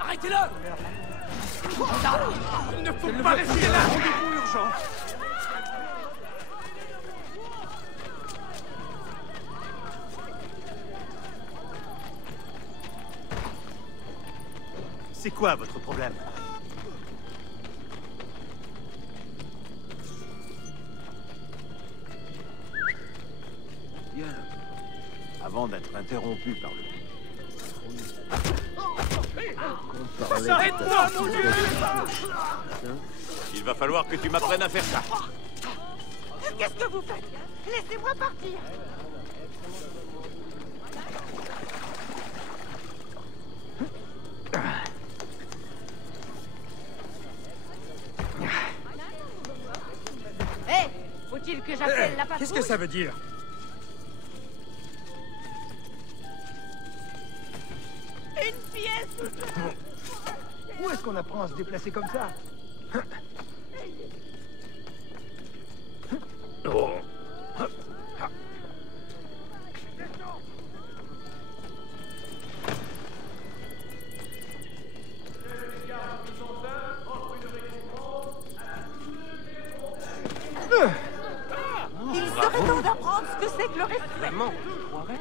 Arrêtez-le! Il ne faut pas rester là! Rendez-vous urgent! C'est quoi votre problème? Bien. Avant d'être interrompu par le... Arrête-moi, mon Dieu! Il va falloir que tu m'apprennes à faire ça. Qu'est-ce que vous faites? Laissez-moi partir! Hé! Faut-il que j'appelle la patrouille? Qu'est-ce que ça veut dire? Une pièce! Où est-ce qu'on apprend à se déplacer comme ça? Il serait temps d'apprendre ce que c'est que le respect. Vraiment, je croirais.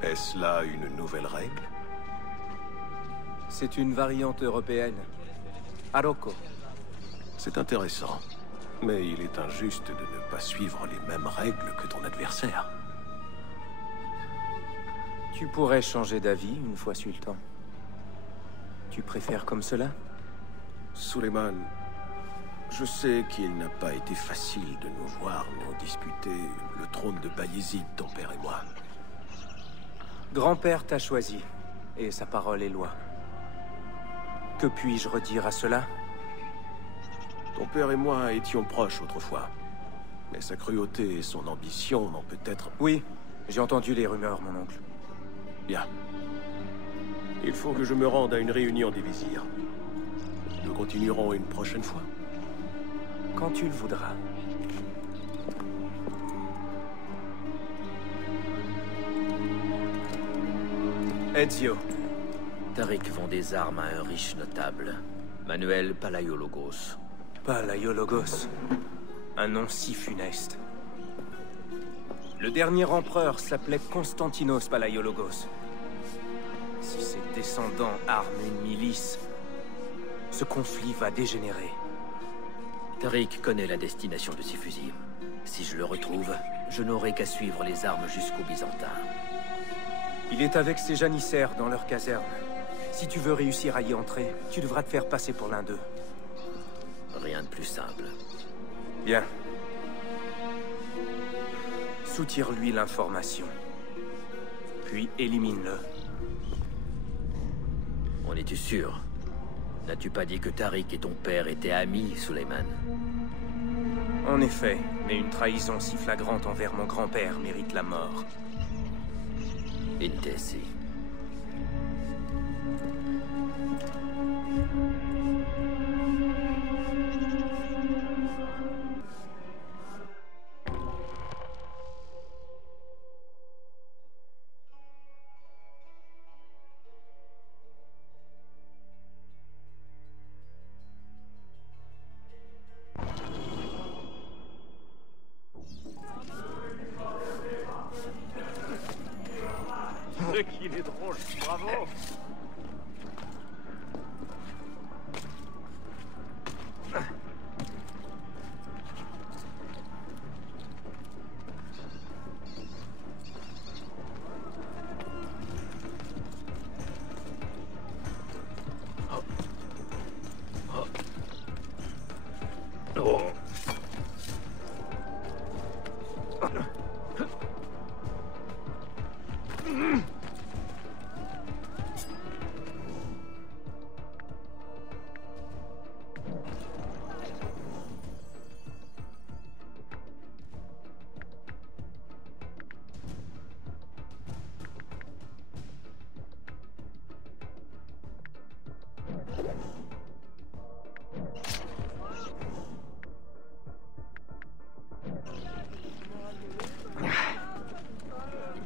Est-ce là une nouvelle règle? C'est une variante européenne. Aroko. C'est intéressant. Mais il est injuste de ne pas suivre les mêmes règles que ton adversaire. Tu pourrais changer d'avis une fois sultan. Tu préfères comme cela? Suleiman, je sais qu'il n'a pas été facile de nous voir nous disputer le trône de Bayezid, ton père et moi. Grand-père t'a choisi, et sa parole est loi. Que puis-je redire à cela? Ton père et moi étions proches autrefois. Mais sa cruauté et son ambition m'ont peut-être... Oui, j'ai entendu les rumeurs, mon oncle. Bien. Il faut que je me rende à une réunion des vizirs. Nous continuerons une prochaine fois. Quand tu le voudras. Ezio. Tariq vend des armes à un riche notable, Manuel Palaiologos. Palaiologos. Un nom si funeste. Le dernier empereur s'appelait Constantinos Palaiologos. Si ses descendants arment une milice, ce conflit va dégénérer. Tariq connaît la destination de ces fusils. Si je le retrouve, je n'aurai qu'à suivre les armes jusqu'aux Byzantins. Il est avec ses janissaires dans leur caserne. Si tu veux réussir à y entrer, tu devras te faire passer pour l'un d'eux. Rien de plus simple. Bien. Soutire-lui l'information. Puis élimine-le. En es-tu sûr? N'as-tu pas dit que Tariq et ton père étaient amis, Suleiman? En effet, mais une trahison si flagrante envers mon grand-père mérite la mort. Intesi. Qu'il est drôle, bravo!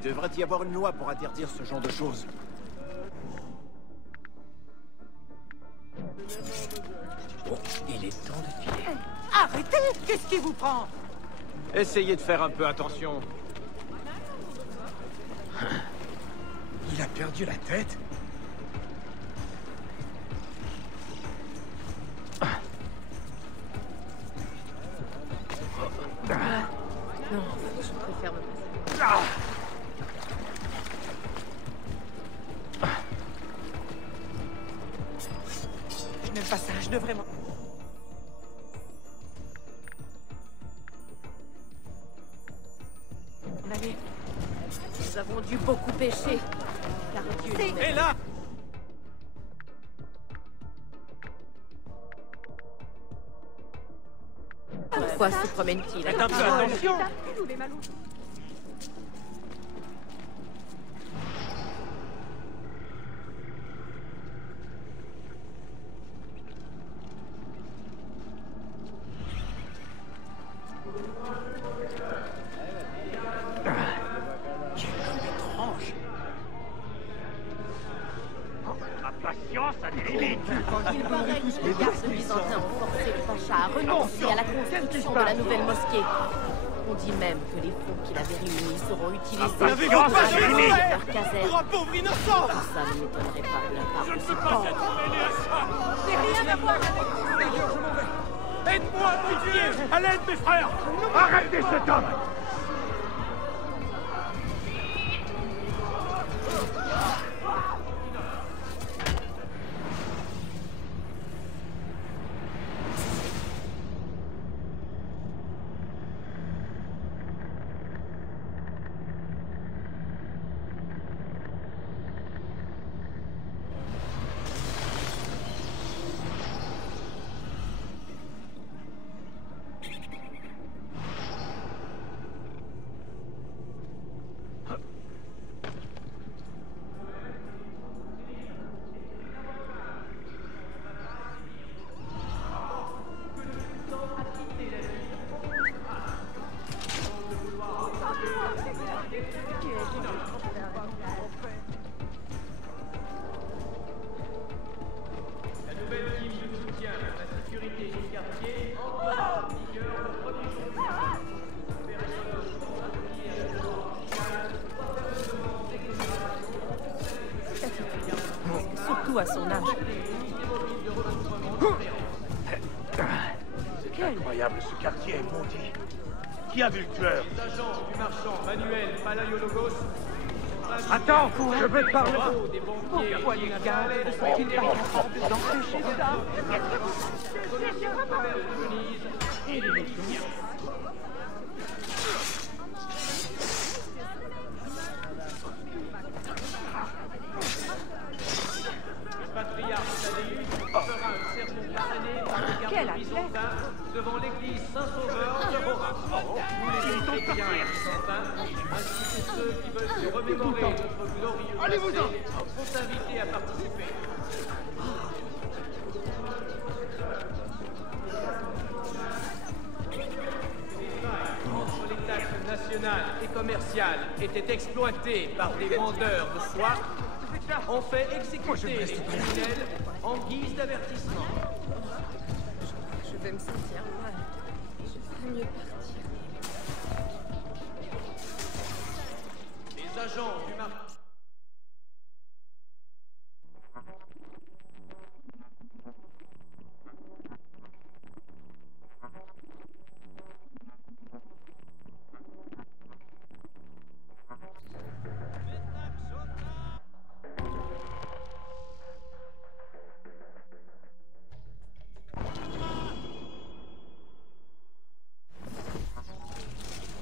Il devrait y avoir une loi pour interdire ce genre de choses. Bon, il est temps de filer. Arrêtez! Qu'est-ce qui vous prend? Essayez de faire un peu attention. Il a perdu la tête? Non, je préfère me passer. Je n'aime pas ça, je devrais m'en... Allez. Nous avons dû beaucoup pécher. Car Dieu nous Et là! Pourquoi se promène-t-il? Faites un peu attention! Patience a des limites. Il paraît que les gardes byzantins ont forcé le pacha à renoncer à la construction de la nouvelle mosquée. On dit même que les fonds qu'il avait réunis seront utilisés pour patience a des limites. leur caserne. Pour un pauvre innocent. Ça ne m'étonnerait pas de la part Je de ne ces peux pas pauvres. être mêlé à ça. J'ai rien à voir avec... Aide-moi, pitié. À l'aide, mes frères. Arrêtez cet homme. Surtout à son âge. C'est incroyable, ce quartier est maudit. Qui a vu le tueur? Agent du marchand Manuel Palaiologos. Attends, je veux te parler. Des banquiers Pourquoi les gars ne sont-ils pas capables d'empêcher ça? et les médecins. Le patriarche Thaddeus fera un sermon parrainé par les gardes byzantins devant l'église Saint-Sauveur de Rora. Tous les chrétiens et byzantins, ainsi que ceux qui veulent se remémorer notre glorieux passé, sont invités à participer. Entre les taxes nationales et commerciales étaient exploitées par des vendeurs de soie, on fait exécuter les criminels en guise d'avertissement. Je vais me sentir mal. Je vais mieux partir. Les agents du marché.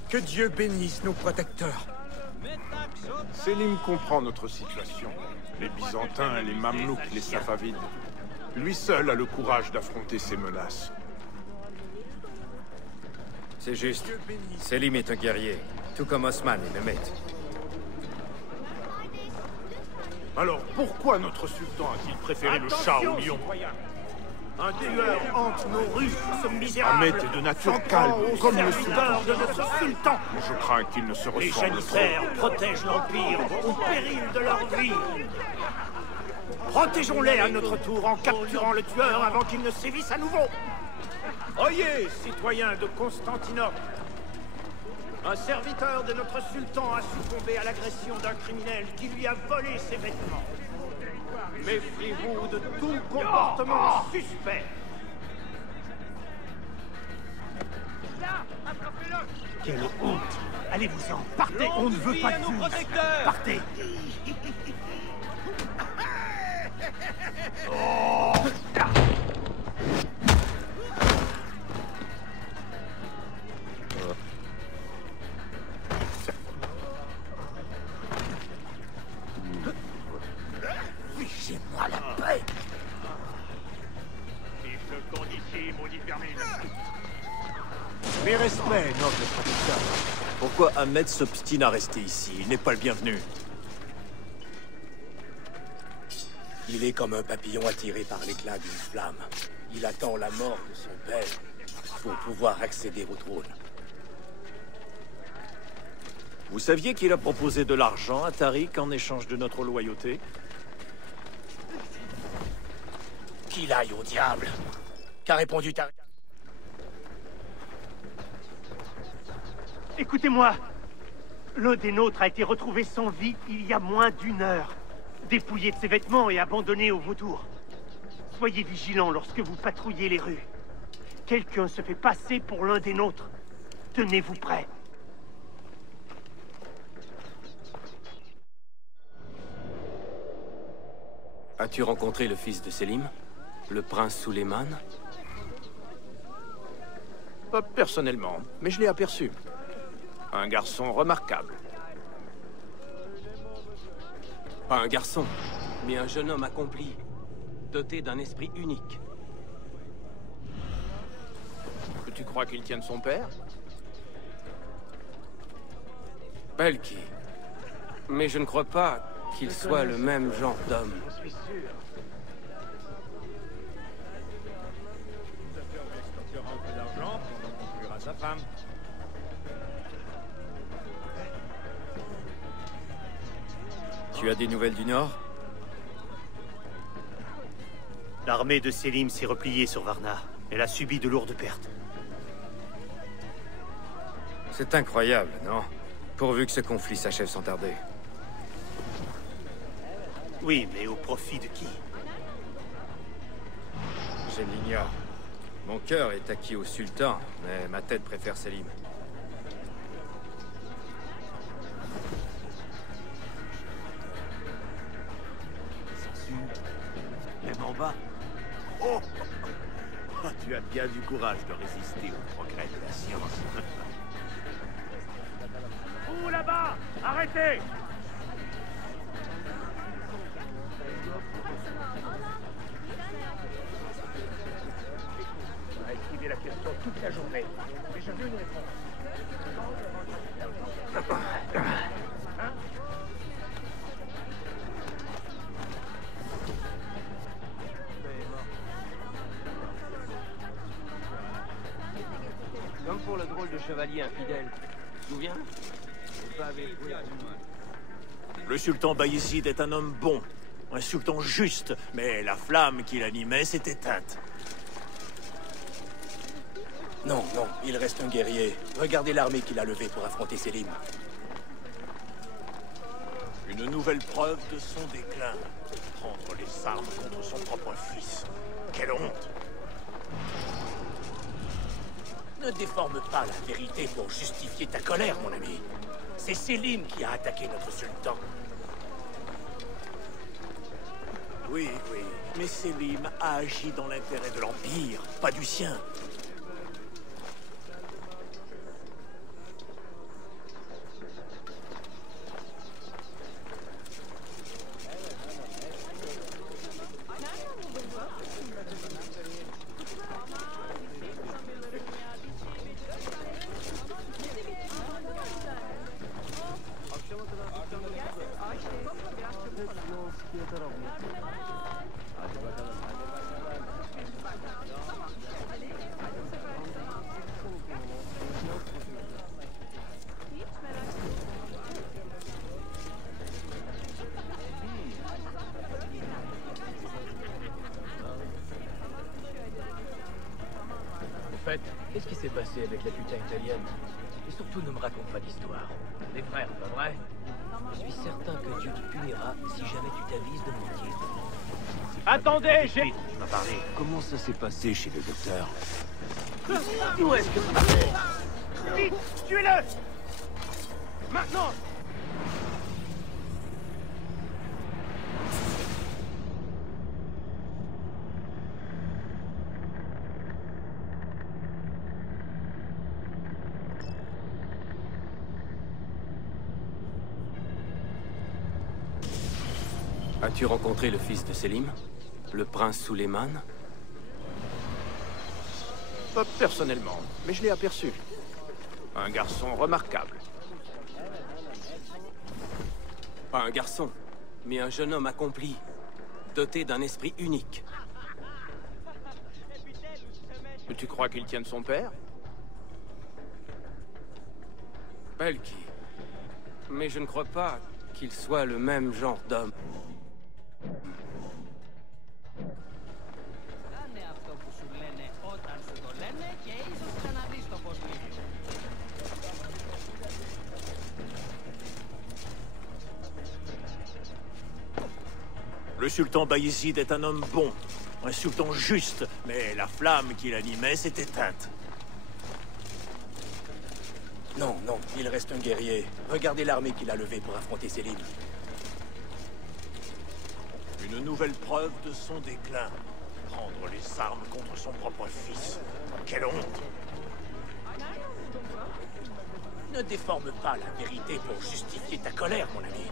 Que Dieu bénisse nos protecteurs. Selim comprend notre situation. Les Byzantins, les Mamelouks, les Safavides. Lui seul a le courage d'affronter ces menaces. C'est juste. Selim est un guerrier, tout comme Osman et Mehmet. Alors pourquoi notre sultan a-t-il préféré le chat au lion? Un tueur hante nos rues, ce misérable. Ahmed est de nature calme, comme le sultan. De notre sultan. Je crains qu'il ne se Les ressemble janissaires protègent l'Empire au péril de leur vie. Protégeons-les à notre tour en capturant le tueur avant qu'il ne sévisse à nouveau. Oyez, citoyens de Constantinople. Un serviteur de notre sultan a succombé à l'agression d'un criminel qui lui a volé ses vêtements. Méfiez-vous de tout comportement suspect. Quelle honte! Allez-vous-en! Partez! On ne veut pas de vous! Partez! Fichez-moi la paix! Vive le camp d'ici, maudit vermine! Mes respects, noble protecteur. Pourquoi Ahmed s'obstine à rester ici? Il n'est pas le bienvenu. Il est comme un papillon attiré par l'éclat d'une flamme. Il attend la mort de son père pour pouvoir accéder au trône. Vous saviez qu'il a proposé de l'argent à Tariq en échange de notre loyauté? Qu'il aille au diable! Qu'a répondu Tariq? Écoutez-moi! L'un des nôtres a été retrouvé sans vie il y a moins d'1 heure. Dépouillé de ses vêtements et abandonné aux vautours. Soyez vigilants lorsque vous patrouillez les rues. Quelqu'un se fait passer pour l'un des nôtres. Tenez-vous prêts. As-tu rencontré le fils de Selim? Le prince Suleiman? Pas personnellement, mais je l'ai aperçu. Un garçon remarquable. Pas un garçon, mais un jeune homme accompli, doté d'un esprit unique. Tu crois qu'il tienne son père? Belki. Mais je ne crois pas qu'il soit le même genre d'homme. Je suis sûr. Sa femme. Tu as des nouvelles du Nord? L'armée de Selim s'est repliée sur Varna. Elle a subi de lourdes pertes. C'est incroyable, non? Pourvu que ce conflit s'achève sans tarder. Oui, mais au profit de qui? Je l'ignore. Mon cœur est acquis au sultan, mais ma tête préfère Selim. Même en bas. Oh! Tu as bien du courage de résister au progrès de la science. Vous là-bas! Arrêtez! On a esquivé la question toute la journée. Mais je veux une réponse. Hein? Comme pour le drôle de chevalier infidèle. Tu te souviens? Le sultan Bayezid est un homme bon, un sultan juste, mais la flamme qui l'animait s'est éteinte. Non, non, il reste un guerrier. Regardez l'armée qu'il a levée pour affronter Selim. Une nouvelle preuve de son déclin. Prendre les armes contre son propre fils. Quelle honte! Ne déforme pas la vérité pour justifier ta colère, mon ami. C'est Selim qui a attaqué notre sultan. Oui, oui, mais Selim a agi dans l'intérêt de l'Empire, pas du sien. En fait, qu'est-ce qui s'est passé avec la putain italienne? Et surtout, ne me raconte pas d'histoire. Les frères, pas vrai? Je suis certain que Dieu te punira si jamais tu t'avises de mentir. Attendez, j'ai... Tu m'as parlé. Comment ça s'est passé chez le docteur? Où est-ce que vous allez? Vite, tuez-le! Maintenant! As-tu rencontré le fils de Selim? Le prince Suleiman? Pas personnellement, mais je l'ai aperçu. Un garçon remarquable. Pas un garçon, mais un jeune homme accompli, doté d'un esprit unique. Tu crois qu'il tient de son père? Belki. Mais je ne crois pas qu'il soit le même genre d'homme. Le sultan Bayezid est un homme bon, un sultan juste, mais la flamme qui l'animait s'est éteinte. Non, non, il reste un guerrier. Regardez l'armée qu'il a levée pour affronter Selim. Une nouvelle preuve de son déclin. Prendre les armes contre son propre fils. Quelle honte! Ne déforme pas la vérité pour justifier ta colère, mon ami.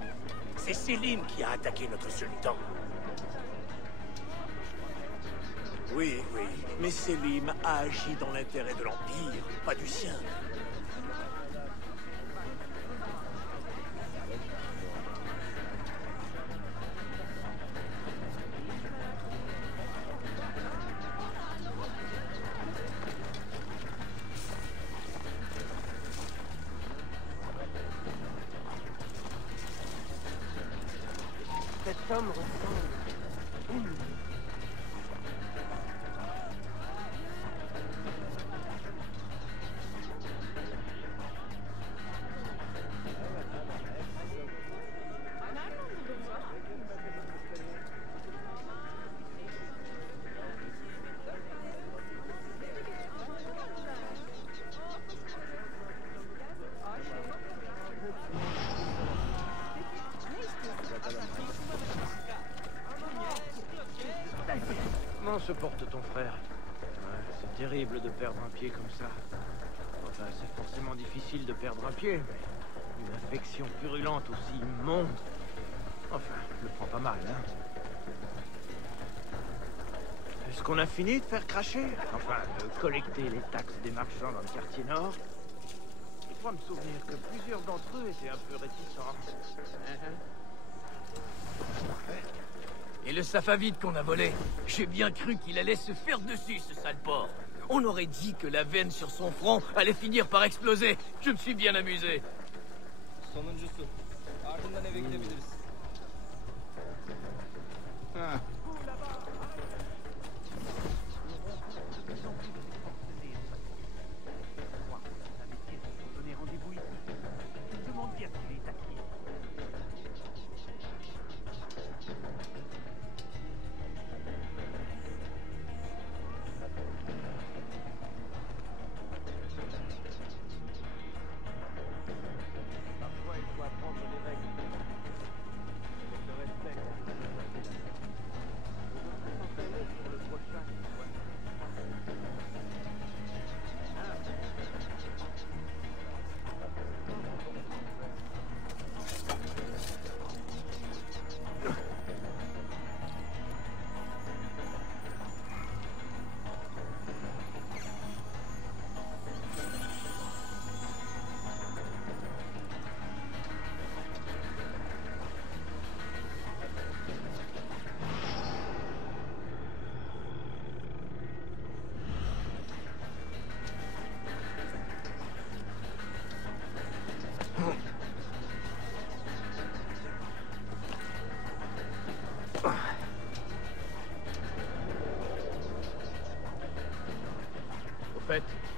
C'est Selim qui a attaqué notre sultan. Oui, oui, mais Selim a agi dans l'intérêt de l'Empire, pas du sien. Cet homme ressemble... Comment se porte ton frère? Ouais, c'est terrible de perdre un pied comme ça. Enfin, c'est forcément difficile de perdre un pied, mais une infection purulente aussi immonde. Enfin, je le prends pas mal, hein. Est-ce qu'on a fini de faire cracher? Enfin, de collecter les taxes des marchands dans le quartier nord? Je crois me souvenir que plusieurs d'entre eux étaient un peu réticents. Et le Safavide qu'on a volé, j'ai bien cru qu'il allait se faire dessus, ce sale porc. On aurait dit que la veine sur son front allait finir par exploser. Je me suis bien amusé. Sonuncusu. Ardından eve gidebiliriz.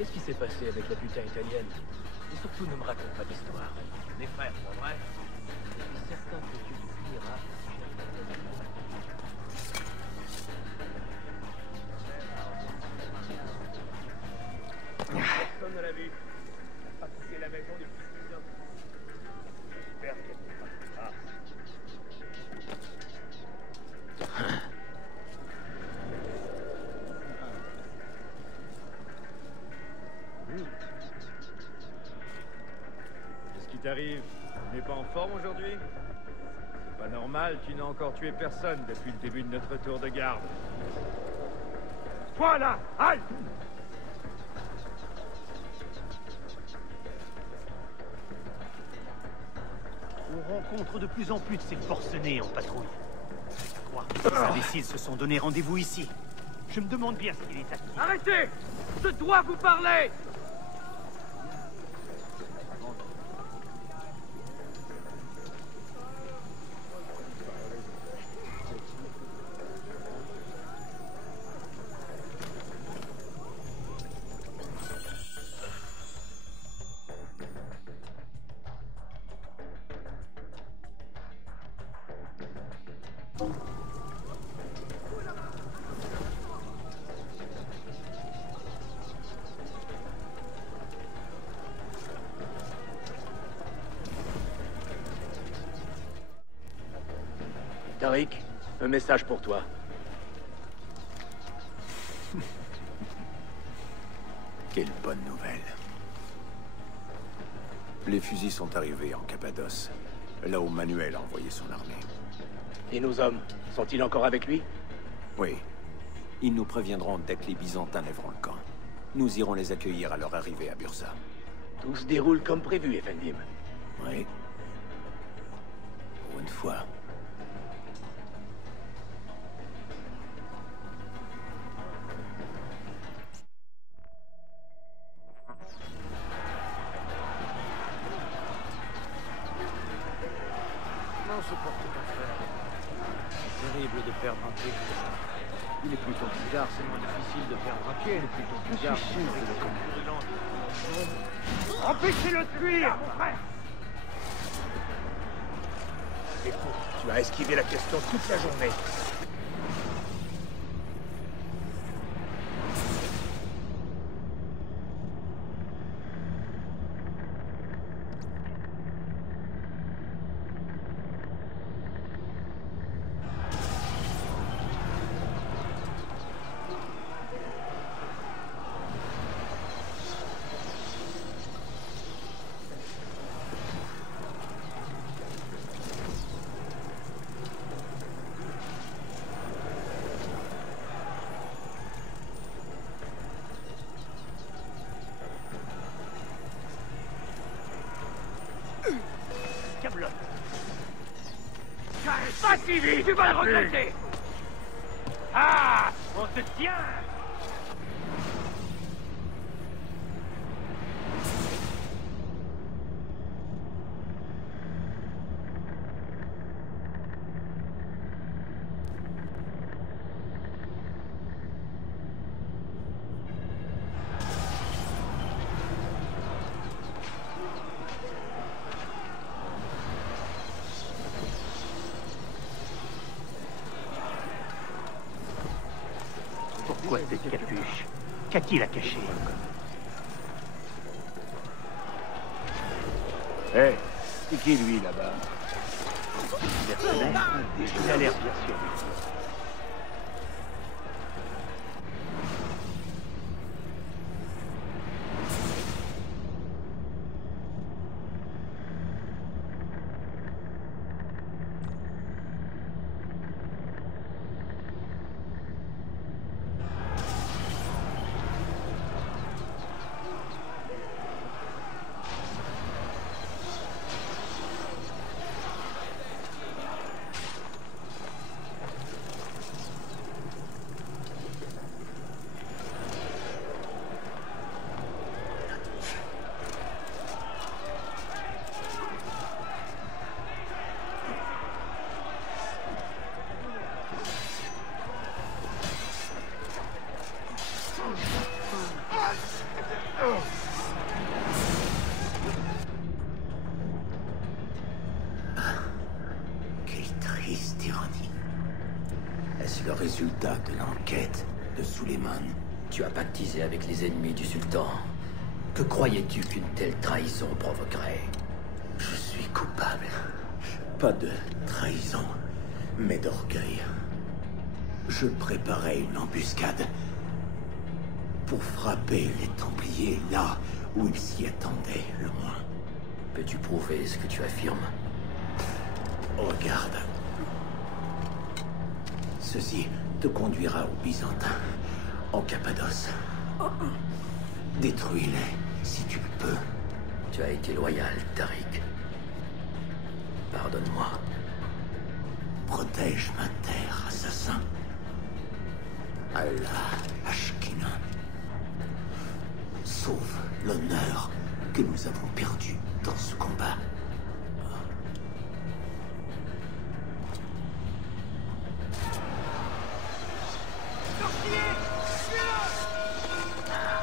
Qu'est-ce qui s'est passé avec la putain italienne? Et surtout, ne me raconte pas d'histoire. Les frères, pas vrai? Je suis certain que tu finiras. Personne ne l'a vu. Il n'a pas quitté la maison depuis 6 ans. J'espère qu'elle ne sera plus là. Qu'est-ce qui t'arrive? Tu n'es pas en forme aujourd'hui? C'est pas normal, tu n'as encore tué personne depuis le début de notre tour de garde. Voilà, halte! On rencontre de plus en plus de ces forcenés en patrouille. Quoi? Les imbéciles se sont donné rendez-vous ici. Je me demande bien ce qu'il est à qui. Arrêtez! Je dois vous parler! Tariq, un message pour toi. Quelle bonne nouvelle. Les fusils sont arrivés en Cappadoce, là où Manuel a envoyé son armée. Et nos hommes, sont-ils encore avec lui? Oui. Ils nous préviendront dès que les Byzantins lèveront le camp. Nous irons les accueillir à leur arrivée à Bursa. Tout se déroule comme prévu, Effendim. Oui. Pour une fois. Comment se porte ton frère? C'est terrible de perdre un pied. Il est plutôt bizarre, c'est moins difficile de perdre un pied. Il est plutôt bizarre. Je suis sûr que le Empêchez-le de fuir, mon frère! Écoute, tu as esquivé la question toute la journée. Pas si vite, tu vas le regretter! Ah! On se tient! Pourquoi cette capuche? Qu'a-t-il à cacher? Hé, c'est qui lui là-bas? Il a l'air bien sûr. triste tyrannie. Est-ce le résultat de l'enquête de Suleiman? Tu as pactisé avec les ennemis du sultan. Que croyais-tu qu'une telle trahison provoquerait? Je suis coupable. Pas de trahison, mais d'orgueil. Je préparais une embuscade pour frapper les Templiers là où ils s'y attendaient le moins. Peux-tu prouver ce que tu affirmes? Regarde. Ceci te conduira aux Byzantins, en Cappadoce. Détruis-les, si tu le peux. Tu as été loyal, Tariq. Pardonne-moi. Protège ma terre, assassin. Allah Ashkina. Sauve l'honneur que nous avons perdu dans ce combat.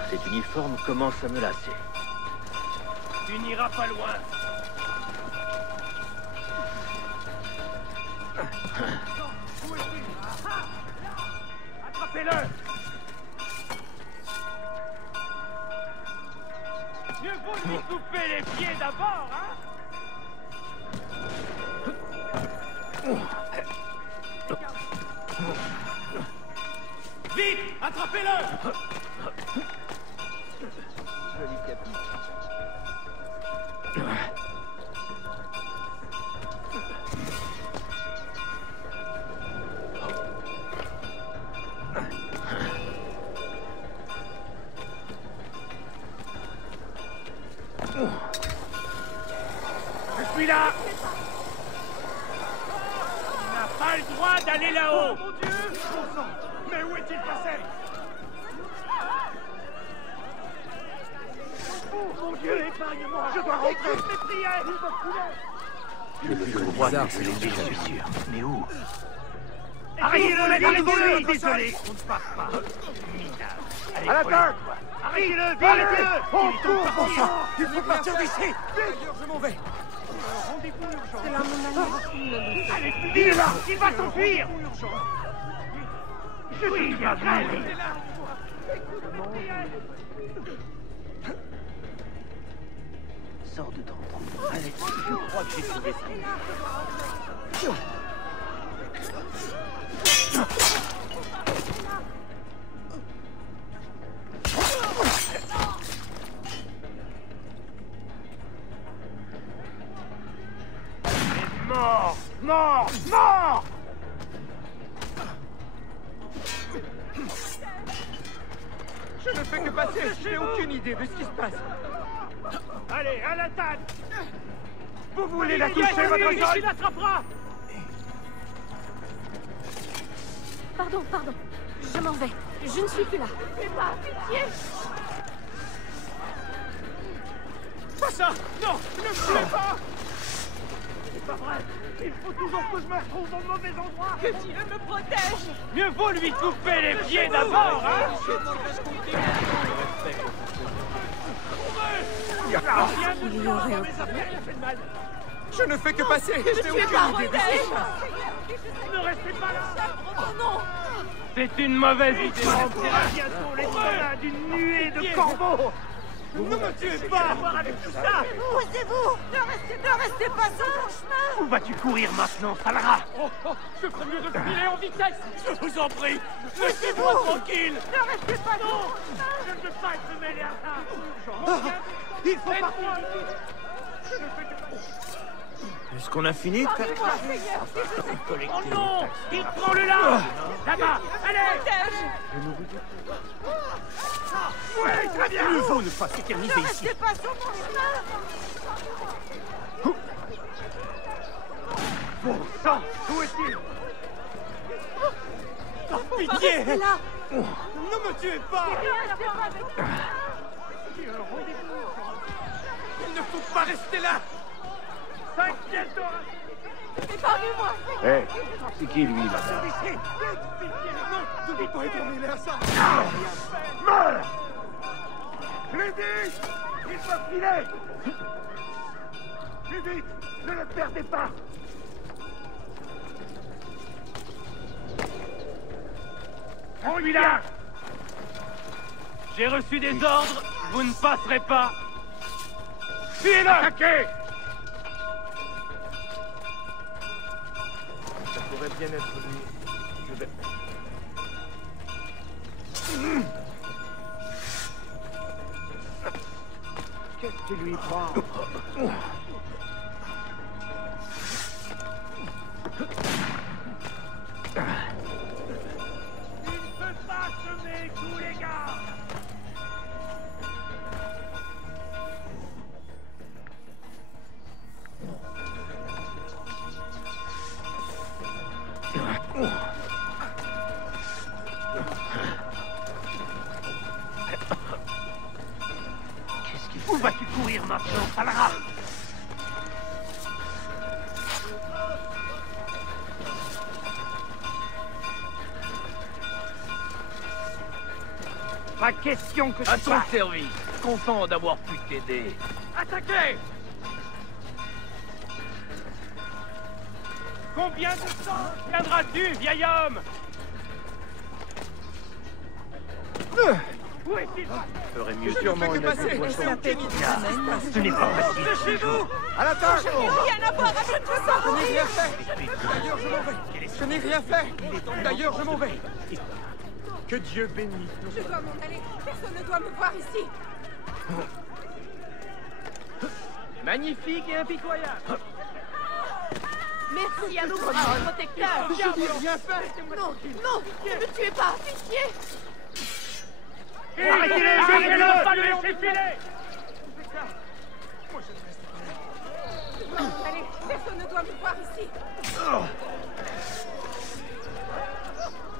Cet uniforme commence à me lasser. Tu n'iras pas loin. Où est-il? Attrapez-le! Mieux vaut lui couper les pieds d'abord, hein? Vite! Attrapez-le! Joli capi. Je suis là! Il n'a pas le droit d'aller là-haut! Oh mon Dieu! Bon sang! Mais où est-il passé? Oh mon Dieu, épargne-moi! Je dois rentrer! Écoute mes prières! Il va couler! Le plus bizarre, c'est les deux, je suis sûr. Mais où? Arrêtez-le, arrêtez-le! Désolé, on ne passe pas. Allez, à l'attaque! Arrêtez-le, vite! On court, bon sang! Il faut partir d'ici! Vite! Je m'en vais! Rendez-vous urgent! C'est là, mon ami! Allez, il est là! Il va s'enfuir! Je suis bien vu! Sors de ton trou. Allez, je crois que j'ai trouvé ça. Mort! Mort! Mort! Je ne fais que passer, je n'ai aucune idée de ce qui se passe. Allez, à l'attaque! Vous voulez la toucher, votre gueule? Il l'attrapera! Pardon, pardon. Je m'en vais. Je ne suis plus là. C'est pas, pitié! Pas ça! Non! Ne me tuez pas! C'est pas vrai! Il faut toujours que je me retrouve au mauvais endroit! Que Dieu me protège! Mieux vaut lui couper les pieds d'abord, hein! Il y aurait un Je ne fais que passer! Je n'ai aucune idée de ce qui se passe! Ne restez pas là! Oh non! C'est une mauvaise idée! On sera bientôt les soldats d'une nuée de corbeaux! Ne me tuez pas! Avec tout ça! Poussez-vous! Ne restez pas sur mon chemin! Où vas-tu courir maintenant, Salra? Je ferais mieux de filer en vitesse! Je vous en prie! Laissez-moi tranquille! Ne restez pas non! Je ne veux pas être mêlé à ça! Il faut partir! Je ne fais que... Est-ce qu'on a fini de faire ça? Oh non! Il prend le large! Là-bas! Allez! Oui, très bien! Mieux vaut ne pas s'éterniser Ne ici. restez pas sur mon chemin! Bon sang! Où est-il? Oh, pitié! Restez là! Ne me tuez pas! Il ne faut pas rester là! 5 pièces d'or! Épargnez-moi! Hé, c'est qui lui là-bas? Non, ne peux pas être mêlé à ça! Meurs! Je l'ai dit! Il faut filer! Plus vite! Ne le perdez pas! Celui-là! J'ai reçu des ordres, vous ne passerez pas! Tuez-le! Attaquez! Ça pourrait bien être lui. Je vais... Qu'est-ce qui lui prend? Il ne peut pas semer tous les gars! Où vas-tu courir maintenant, Salara? Pas question que tu À ton fasses. service. Content d'avoir pu t'aider. Attaquez! Combien de temps tiendras-tu, vieil homme? Où est-il? ferait mieux sûrement une boisson. Ce n'est pas facile. Lâchez-vous! À l'attaque! Je n'ai rien à voir avec tout ça! Je n'ai rien fait! D'ailleurs, je m'en vais! Je n'ai rien fait! D'ailleurs, je m'en vais! Que Dieu bénisse nos... Je dois m'en aller. Personne ne doit me voir ici. Magnifique et impitoyable. Merci à nos braves protecteurs. Je n'ai rien fait! Non, non, ne me tuez pas, pitié. Arrêtez-le! Arrêtez-le! Pas le laisser filer! Allez, personne ne doit me voir ici.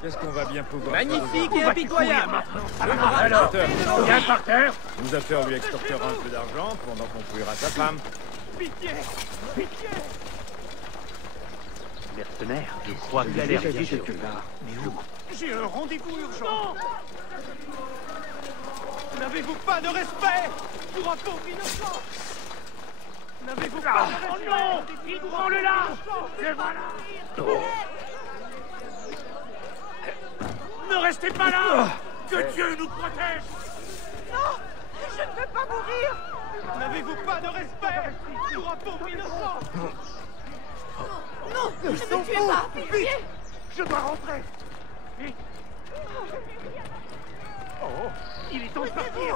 Qu'est-ce qu'on va bien pouvoir Magnifique et impitoyable. Alors, Viens par terre. nous affaires lui extorquera un peu d'argent pendant qu'on fouillera sa femme. Pitié! Pitié! Mercenaire, je crois qu'il a l'air bien quelque part. Mais où? J'ai un rendez-vous urgent. N'avez-vous pas de respect pour un pauvre innocent? N'avez-vous pas de respect? Oh non! Il prend-le là! Et voilà! Ne restez pas là! Que Dieu nous protège! Non! Je ne veux pas mourir! N'avez-vous pas de respect pour un pauvre innocent? Non! Ne me tuez pas! Pitié! Je dois rentrer! Vite! Oh! Il est temps de partir!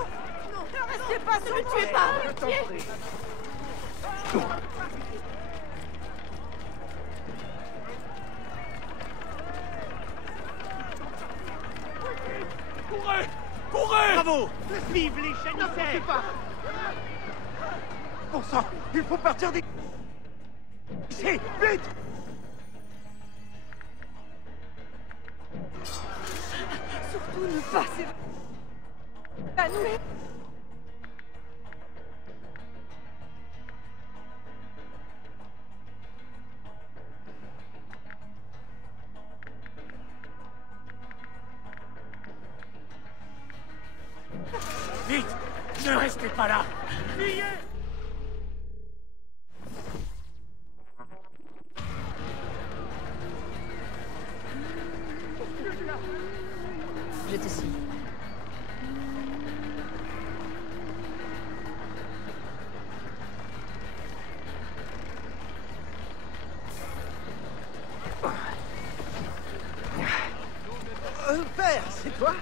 Non! Ne restez pas! Ne me tuez pas! Pitié! Courez! Courez! Bravo! Vive les janissaires! Pas! Bon sang! Il faut partir d'ici! Vite! Surtout ne pas à nous! Vite! Ne restez pas là! Fuyez! Je te suis. Père, c'est toi?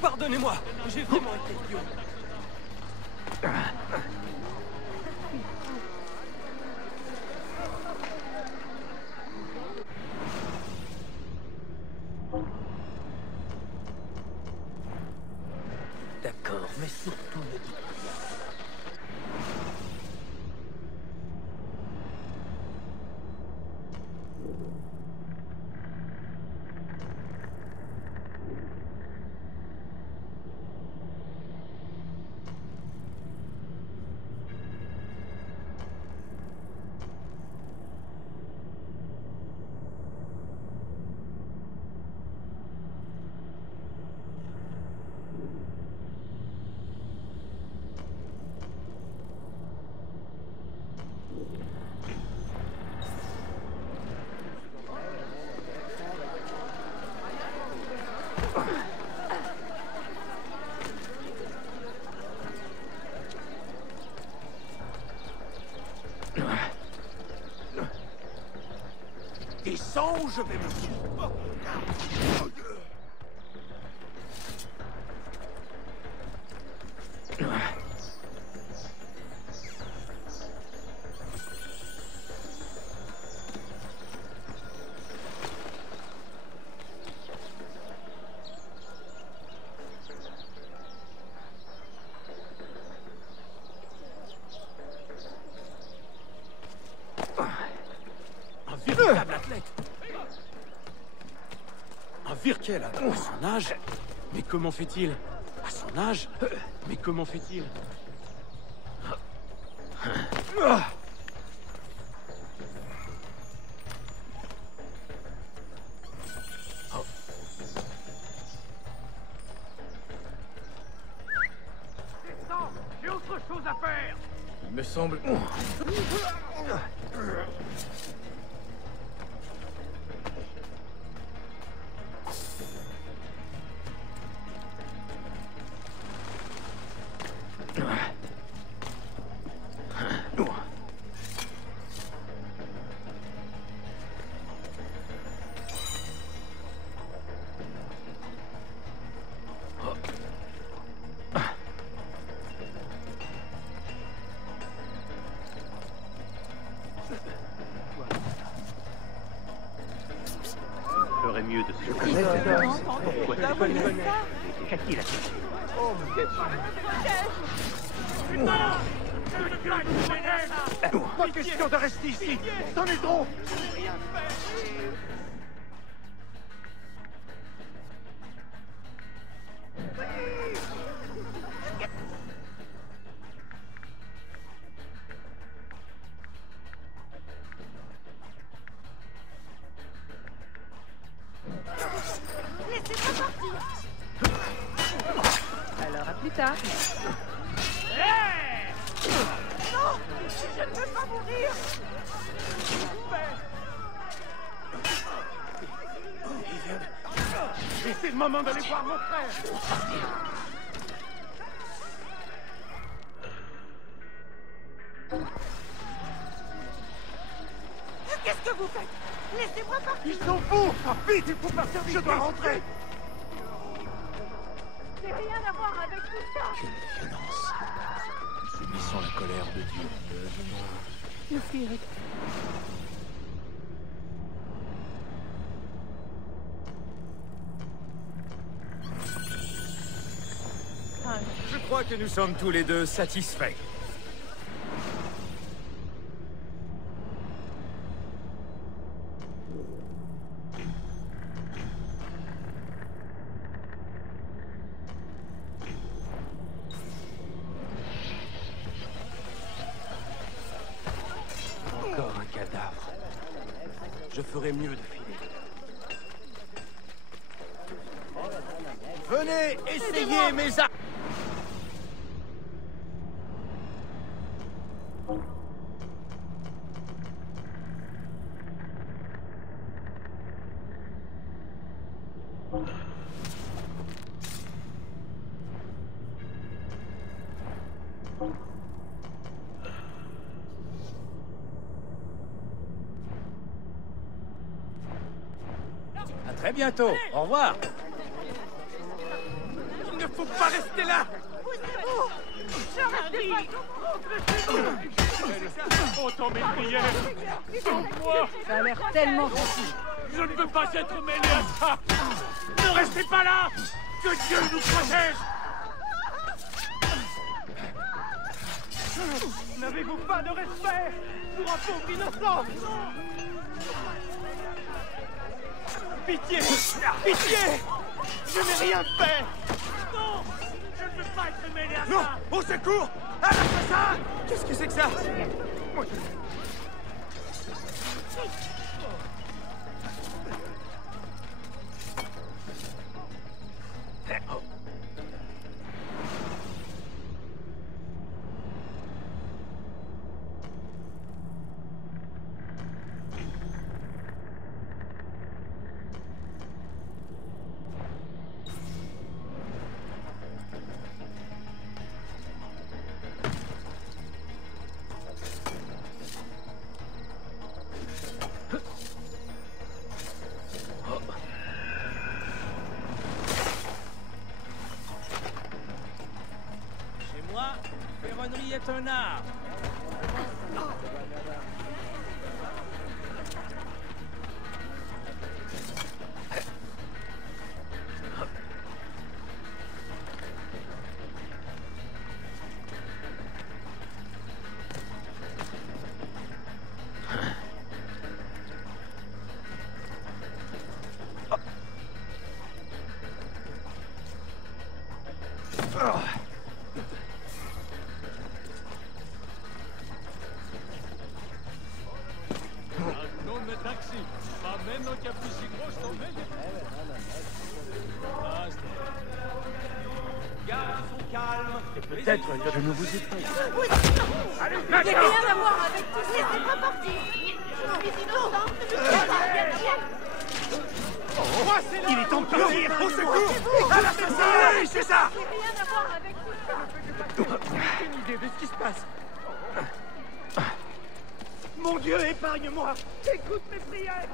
Pardonnez-moi, j'ai vraiment été idiot. D'accord, mais surtout ne dites rien. Descends ou je vais me suivre. Véritable athlète. Un Virkel à son âge. Mais comment fait-il? À son âge? Mais comment fait-il? Descends, j'ai autre chose à faire. Il me semble... ferait mieux de se connaître. Pourquoi tu connais? Qu'a-t-il à faire? Pas question de rester ici. T'en es trop. Laissez-moi partir. Alors, à plus tard. Non, je ne veux pas mourir. C'est le moment d'aller voir mon frère. Qu'est-ce que vous faites? Laissez-moi partir. Ils sont fous. Ah, vite, il faut partir. Je dois rentrer. J'ai rien à voir avec tout ça. Quelle violence. Subissant la colère de Dieu. Le Spirit. Je crois que nous sommes tous les deux satisfaits. Encore un cadavre. Je ferais mieux de filer. Venez, essayez mes armes. À très bientôt. Au revoir. Il ne faut pas rester là. Entends mes prières. Sauve-moi. Ça a l'air tellement facile. Je ne veux pas être mêlé à ça. Ne restez pas là. Que Dieu nous protège. N'avez-vous pas de respect pour un pauvre innocent? Pitié! Pitié! Je n'ai rien fait! Non! Je ne veux pas être mêlé à ça! Non! Au secours! Un assassin! Qu'est-ce que c'est que ça? vie est un art. Peut-être je ne vous ai pas. J'ai rien à voir avec tout ça. C'est pas parti. Je suis innocente. Il est temps de partir. Au secours. Oui, c'est ça. J'ai rien à voir avec tout ça. Aucune idée de ce qui se passe. Mon Dieu, épargne-moi. Écoute mes prières.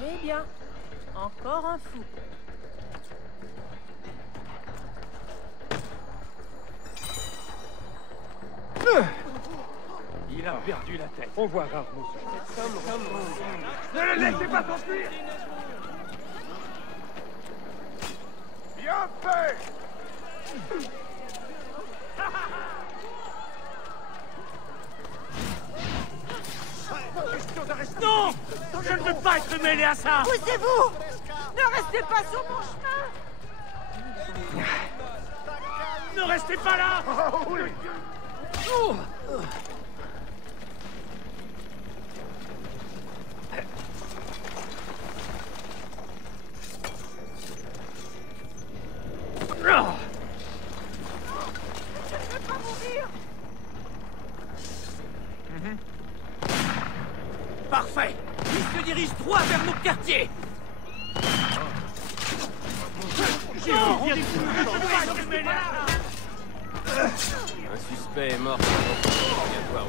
Eh bien, encore un fou. Il a perdu la tête. On voit rarement ce genre. Ne le laissez pas s'enfuir. Bien fait! Non! Je ne veux pas être mêlé à ça! Poussez-vous! Ne restez pas sur mon chemin! Ne restez pas là! Oh. Je ne veux pas mourir! Parfait! Il se dirige droit vers notre quartier! Un suspect est mort. Viens voir.